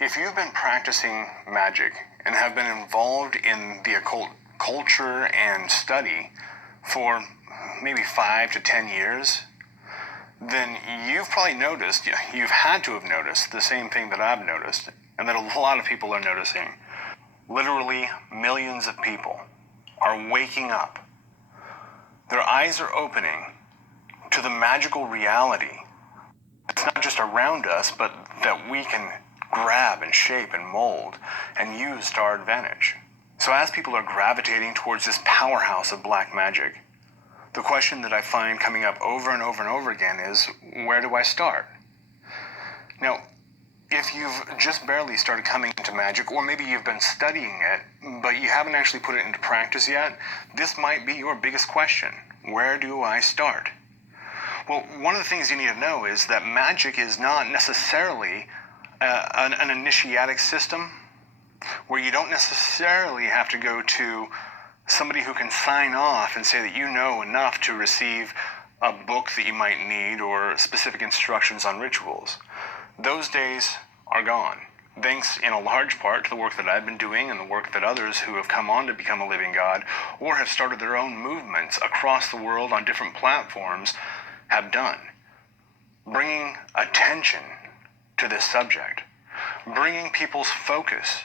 If you've been practicing magic and have been involved in the occult culture and study for maybe 5 to 10 years, then you've probably noticed, you've had to have noticed the same thing that I've noticed, and that a lot of people are noticing. Literally millions of people are waking up. Their eyes are opening to the magical reality. It's not just around us, but that we can grab and shape and mold and use to our advantage. So as people are gravitating towards this powerhouse of black magic, the question that I find coming up over and over and over again is, where do I start? Now, if you've just barely started coming into magic, or maybe you've been studying it, but you haven't actually put it into practice yet, this might be your biggest question. Where do I start? Well, one of the things you need to know is that magic is not necessarily an initiatic system where you don't necessarily have to go to somebody who can sign off and say that you know enough to receive a book that you might need or specific instructions on rituals. Those days are gone, thanks in a large part to the work that I've been doing and the work that others who have come on to become a living God or have started their own movements across the world on different platforms have done. Bringing attention to this subject, bringing people's focus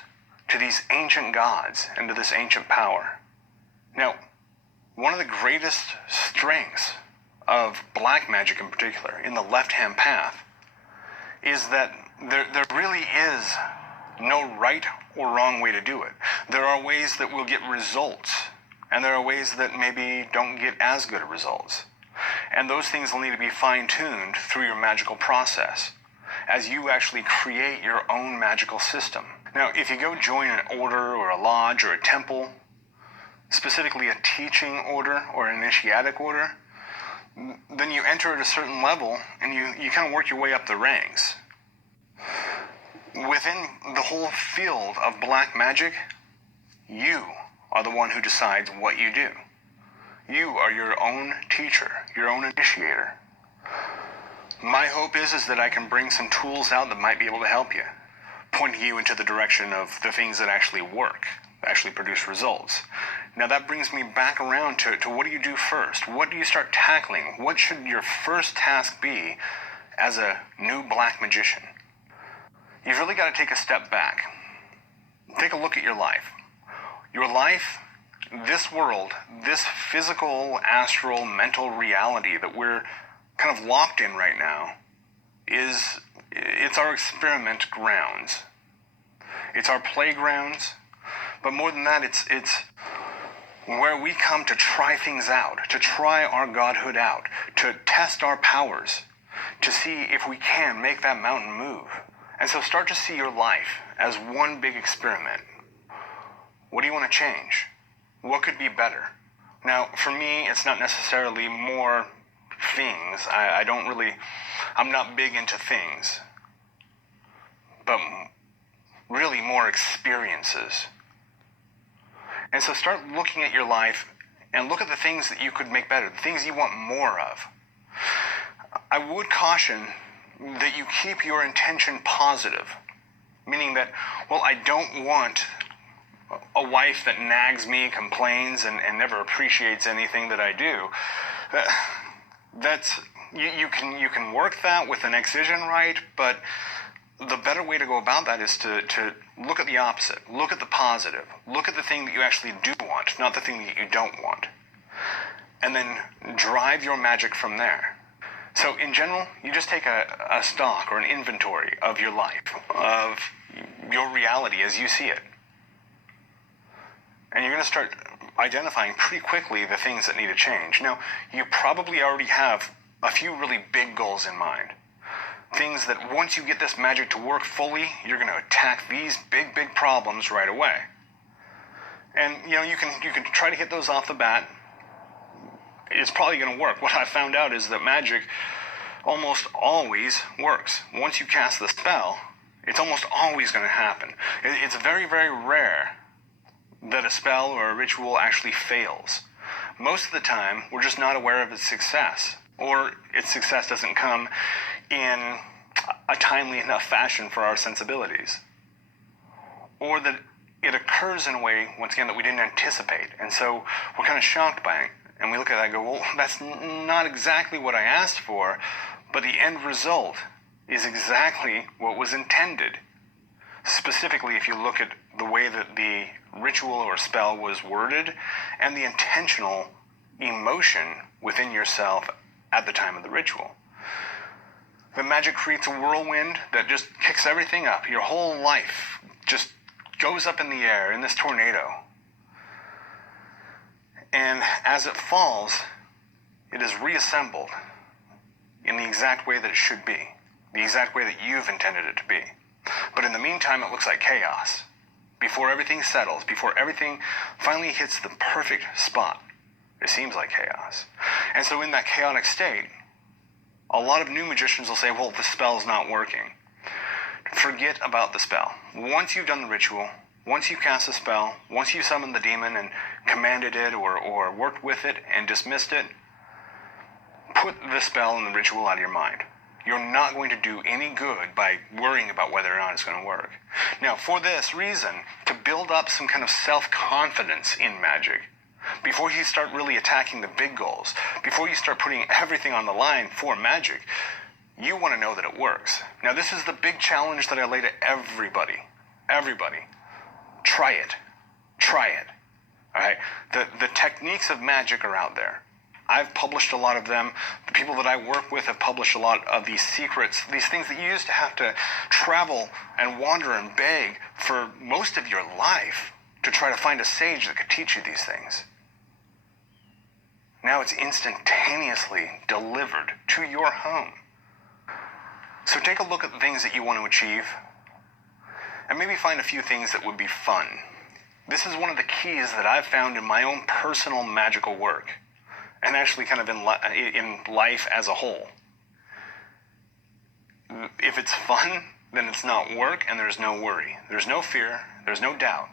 to these ancient gods and to this ancient power. Now, one of the greatest strengths of black magic in particular, in the left-hand path, is that there really is no right or wrong way to do it. There are ways that will get results, and there are ways that maybe don't get as good results. And those things will need to be fine-tuned through your magical process as you actually create your own magical system. Now, if you go join an order or a lodge or a temple, specifically a teaching order or an initiatic order, then you enter at a certain level and you kind of work your way up the ranks. Within the whole field of black magic, you are the one who decides what you do. You are your own teacher, your own initiator. My hope is that I can bring some tools out that might be able to help you, pointing you into the direction of the things that actually work, actually produce results. Now that brings me back around to what do you do first? What do you start tackling? What should your first task be as a new black magician? You've really got to take a step back. Take a look at your life. Your life, this world, this physical, astral, mental reality that we're kind of locked in right now, it's our experiment grounds. It's our playgrounds, but more than that, it's where we come to try things out, to try our godhood out, to test our powers, to see if we can make that mountain move. And so start to see your life as one big experiment. What do you want to change? What could be better? Now, for me, it's not necessarily more things. I'm not big into things, but really more experiences. And so start looking at your life and look at the things that you could make better, the things you want more of. I would caution that you keep your intention positive, meaning that, well, I don't want a wife that nags me, complains, and never appreciates anything that I do. You can work that with an excision right, but the better way to go about that is to look at the opposite. Look at the positive. Look at the thing that you actually do want, not the thing that you don't want. And then drive your magic from there. So in general, you just take a stock or an inventory of your life, of your reality as you see it. And you're going to start identifying pretty quickly the things that need to change. Now, you probably already have a few really big goals in mind. Things that once you get this magic to work fully, you're going to attack these big problems right away. And you can try to hit those off the bat. It's probably going to work. What I found out is that magic almost always works. Once you cast the spell, it's almost always going to happen. It's very rare that a spell or a ritual actually fails. Most of the time, we're just not aware of its success, or its success doesn't come in a timely enough fashion for our sensibilities. or that it occurs in a way, once again, that we didn't anticipate. And so we're kind of shocked by it. And we look at that and go, well, that's not exactly what I asked for, but the end result is exactly what was intended. Specifically, if you look at the way that the ritual or spell was worded and the intentional emotion within yourself at the time of the ritual. The magic creates a whirlwind that just kicks everything up. Your whole life just goes up in the air in this tornado. And as it falls, it is reassembled in the exact way that it should be, the exact way that you've intended it to be. But in the meantime, it looks like chaos. Before everything settles, before everything finally hits the perfect spot, it seems like chaos. And so in that chaotic state, a lot of new magicians will say, well, the spell's not working. Forget about the spell. Once you've done the ritual, once you cast a spell, once you summoned the demon and commanded it or worked with it and dismissed it, put the spell and the ritual out of your mind. You're not going to do any good by worrying about whether or not it's going to work. Now, for this reason, to build up some kind of self-confidence in magic, before you start really attacking the big goals, before you start putting everything on the line for magic, you want to know that it works. Now, this is the big challenge that I lay to everybody. Everybody. Try it. Try it. All right? The techniques of magic are out there. I've published a lot of them. The people that I work with have published a lot of these secrets, these things that you used to have to travel and wander and beg for most of your life to try to find a sage that could teach you these things. Now it's instantaneously delivered to your home. So take a look at the things that you want to achieve, and maybe find a few things that would be fun. This is one of the keys that I've found in my own personal magical work, and actually kind of in life as a whole. If it's fun, then it's not work, and there's no worry. There's no fear, there's no doubt.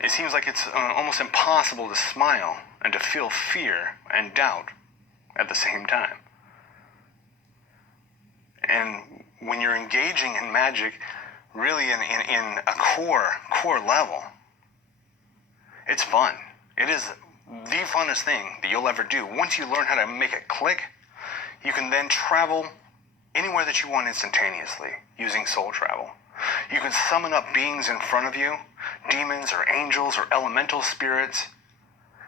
It seems like it's almost impossible to smile and to feel fear and doubt at the same time. And when you're engaging in magic, really in a core level, it's fun. It is the funnest thing that you'll ever do. Once you learn how to make it click, you can then travel anywhere that you want instantaneously using soul travel. You can summon up beings in front of you, demons or angels or elemental spirits,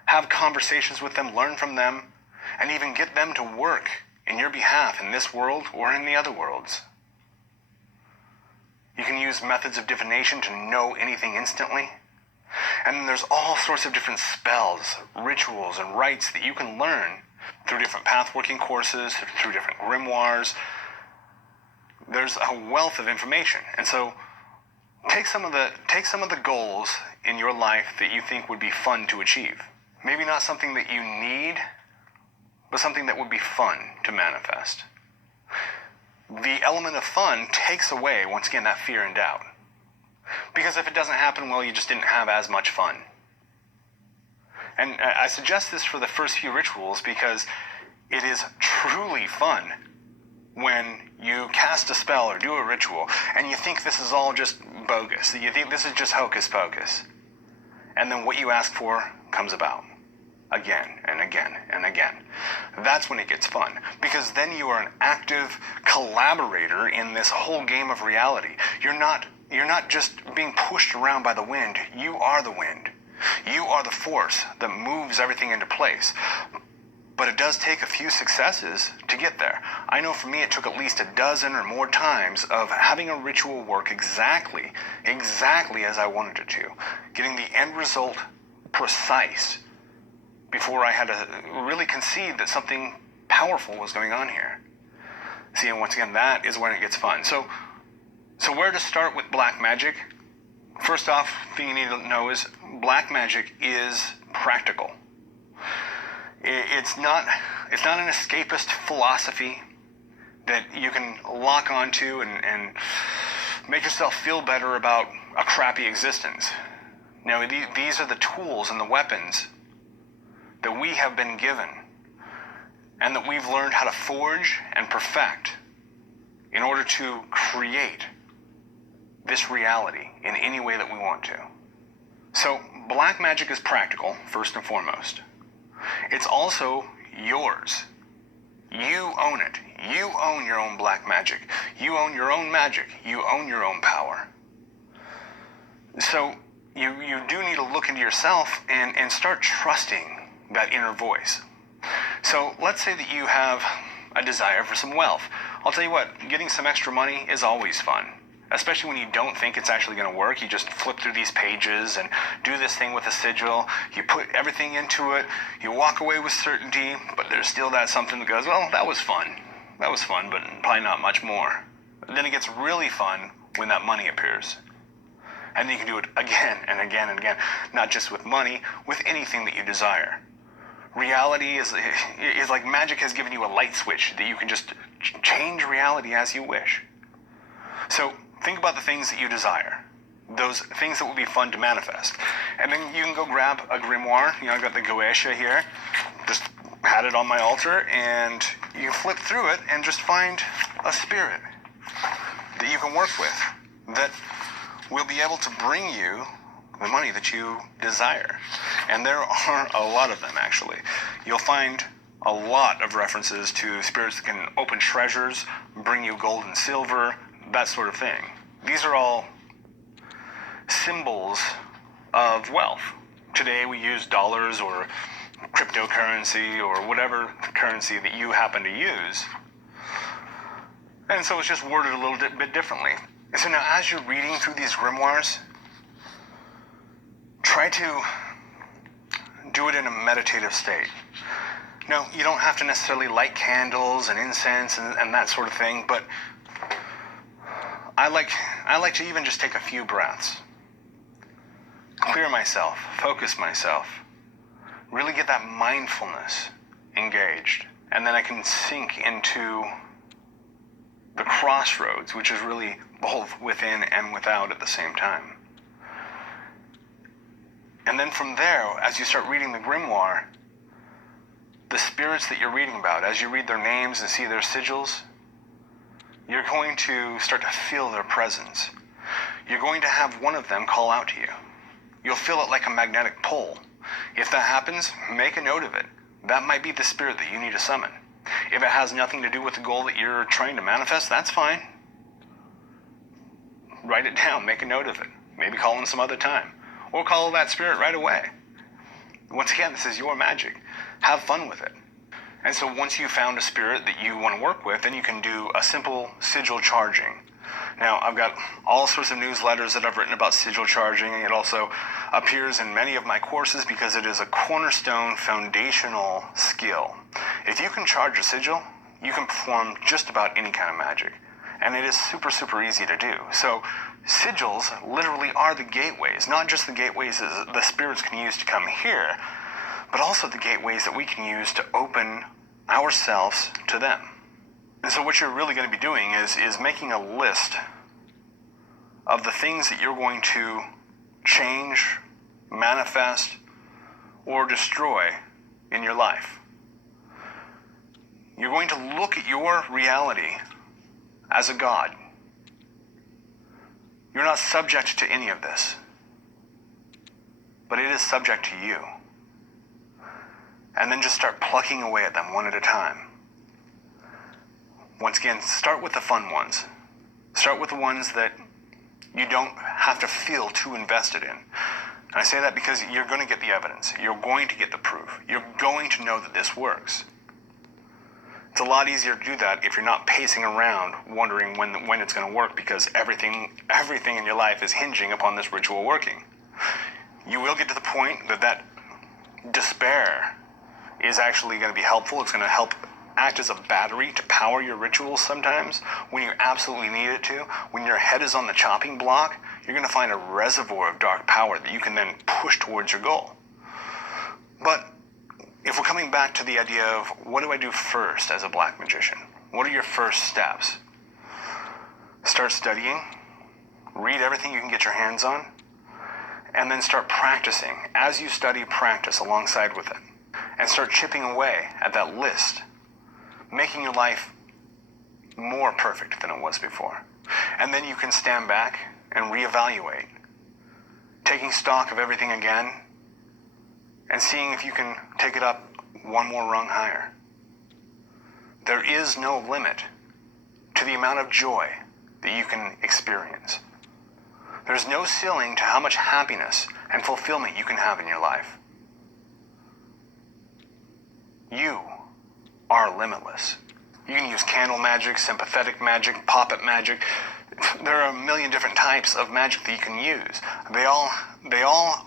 have conversations with them, learn from them, and even get them to work in your behalf in this world or in the other worlds. You can use methods of divination to know anything instantly. And then there's all sorts of different spells, rituals, and rites that you can learn through different pathworking courses, through different grimoires. There's a wealth of information. And so take some of the goals in your life that you think would be fun to achieve. Maybe not something that you need, but something that would be fun to manifest. The element of fun takes away, once again, that fear and doubt. Because if it doesn't happen, well, you just didn't have as much fun. And I suggest this for the first few rituals because it is truly fun when you cast a spell or do a ritual and you think this is all just bogus. You think this is just hocus pocus. And then what you ask for comes about. Again and again and again. That's when it gets fun, because then you are an active collaborator in this whole game of reality. You're not just being pushed around by the wind. You are the wind. You are the force that moves everything into place. But it does take a few successes to get there. I know for me it took at least a dozen or more times of having a ritual work exactly as I wanted it to, getting the end result precise before I had to really concede that something powerful was going on here. See, and once again, that is when it gets fun. So where to start with black magic? First off, thing you need to know is black magic is practical. It's not an escapist philosophy that you can lock onto and make yourself feel better about a crappy existence. Now, these are the tools and the weapons that we have been given and that we've learned how to forge and perfect in order to create this reality in any way that we want to. So, black magic is practical, first and foremost. It's also yours. You own it. You own your own black magic. You own your own magic. You own your own power. So, you do need to look into yourself and start trusting that inner voice. So, let's say that you have a desire for some wealth. I'll tell you what, getting some extra money is always fun. Especially when you don't think it's actually going to work. You just flip through these pages and do this thing with a sigil. You put everything into it. You walk away with certainty, but there's still that something that goes, well, that was fun. That was fun, but probably not much more. Then it gets really fun when that money appears. And then you can do it again and again and again. Not just with money, with anything that you desire. Reality is like magic has given you a light switch that you can just change reality as you wish. So, think about the things that you desire, those things that would be fun to manifest. And then you can go grab a grimoire. I've got the Goetia here, just had it on my altar, and you can flip through it and just find a spirit that you can work with that will be able to bring you the money that you desire. And there are a lot of them, actually. You'll find a lot of references to spirits that can open treasures, bring you gold and silver, that sort of thing. These are all symbols of wealth. Today we use dollars or cryptocurrency or whatever currency that you happen to use. And so it's just worded a little bit differently. And so now as you're reading through these grimoires, try to do it in a meditative state. No, you don't have to necessarily light candles and incense and that sort of thing, but I like to even just take a few breaths. Clear myself, focus myself, really get that mindfulness engaged. And then I can sink into the crossroads, which is really both within and without at the same time. And then from there, as you start reading the grimoire, the spirits that you're reading about, as you read their names and see their sigils, you're going to start to feel their presence. You're going to have one of them call out to you. You'll feel it like a magnetic pull. If that happens, make a note of it. That might be the spirit that you need to summon. If it has nothing to do with the goal that you're trying to manifest, that's fine. Write it down, make a note of it. Maybe call in some other time. Or call that spirit right away. Once again, this is your magic. Have fun with it. And so once you've found a spirit that you want to work with, then you can do a simple sigil charging. Now, I've got all sorts of newsletters that I've written about sigil charging. It also appears in many of my courses because it is a cornerstone foundational skill. If you can charge a sigil, you can perform just about any kind of magic. And it is super, super easy to do. So sigils literally are the gateways, not just the gateways that the spirits can use to come here, but also the gateways that we can use to open ourselves to them. And so what you're really going to be doing is making a list of the things that you're going to change, manifest, or destroy in your life. You're going to look at your reality as a god. You're not subject to any of this, but it is subject to you. And then just start plucking away at them one at a time. Once again, start with the fun ones. Start with the ones that you don't have to feel too invested in. And I say that because you're going to get the evidence. You're going to get the proof. You're going to know that this works. It's a lot easier to do that if you're not pacing around wondering when it's going to work, because everything in your life is hinging upon this ritual working. You will get to the point that despair is actually going to be helpful. It's going to help act as a battery to power your rituals sometimes when you absolutely need it to. When your head is on the chopping block, you're going to find a reservoir of dark power that you can then push towards your goal. But if we're coming back to the idea of what do I do first as a black magician? What are your first steps? Start studying, read everything you can get your hands on, and then start practicing. As you study, practice alongside with it. And start chipping away at that list, making your life more perfect than it was before. And then you can stand back and reevaluate, taking stock of everything again, and seeing if you can take it up one more rung higher. There is no limit to the amount of joy that you can experience. There's no ceiling to how much happiness and fulfillment you can have in your life. You are limitless. You can use candle magic, sympathetic magic, poppet magic. There are a million different types of magic that you can use. They all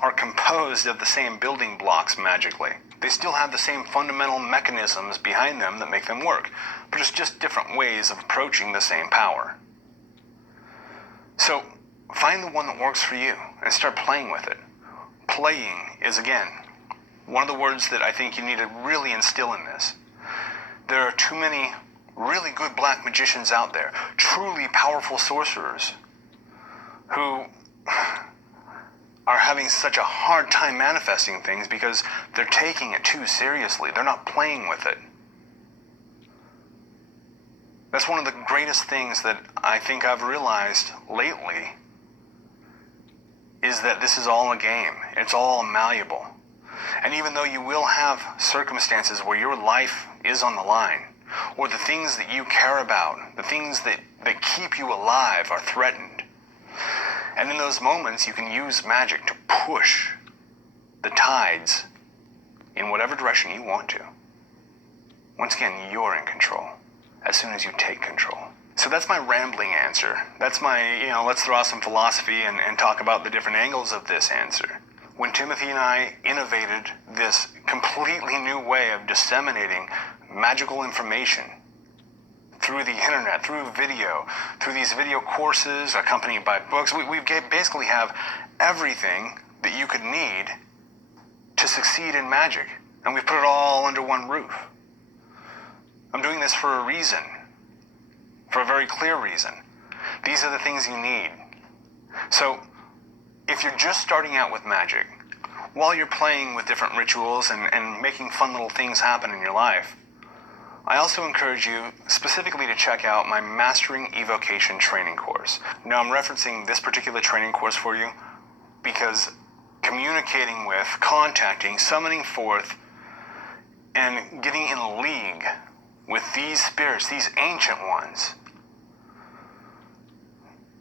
are composed of the same building blocks magically. They still have the same fundamental mechanisms behind them that make them work, but it's just different ways of approaching the same power. So find the one that works for you and start playing with it. Playing is, again, one of the words that I think you need to really instill in this. There are too many really good black magicians out there, truly powerful sorcerers, who are having such a hard time manifesting things because they're taking it too seriously. They're not playing with it. That's one of the greatest things that I think I've realized lately, is that this is all a game. It's all malleable. And even though you will have circumstances where your life is on the line, or the things that you care about, the things that keep you alive are threatened, and in those moments you can use magic to push the tides in whatever direction you want to. Once again, you're in control as soon as you take control. So that's my rambling answer. That's my, let's throw out some philosophy and talk about the different angles of this answer. When Timothy and I innovated this completely new way of disseminating magical information through the internet, through video, through these video courses accompanied by books, we basically have everything that you could need to succeed in magic. And we put it all under one roof. I'm doing this for a reason, for a very clear reason. These are the things you need. So if you're just starting out with magic, while you're playing with different rituals and making fun little things happen in your life, I also encourage you specifically to check out my Mastering Evocation training course. Now, I'm referencing this particular training course for you because communicating with, contacting, summoning forth, and getting in league with these spirits, these ancient ones,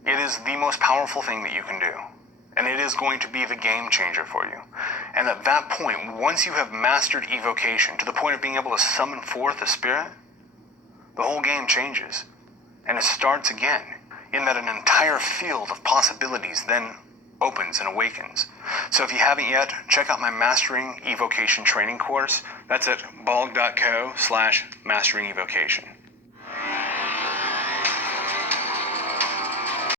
it is the most powerful thing that you can do. And it is going to be the game changer for you. And at that point, once you have mastered evocation to the point of being able to summon forth a spirit, the whole game changes. And it starts again, in that an entire field of possibilities then opens and awakens. So if you haven't yet, check out my Mastering Evocation training course. That's at balg.co/masteringevocation.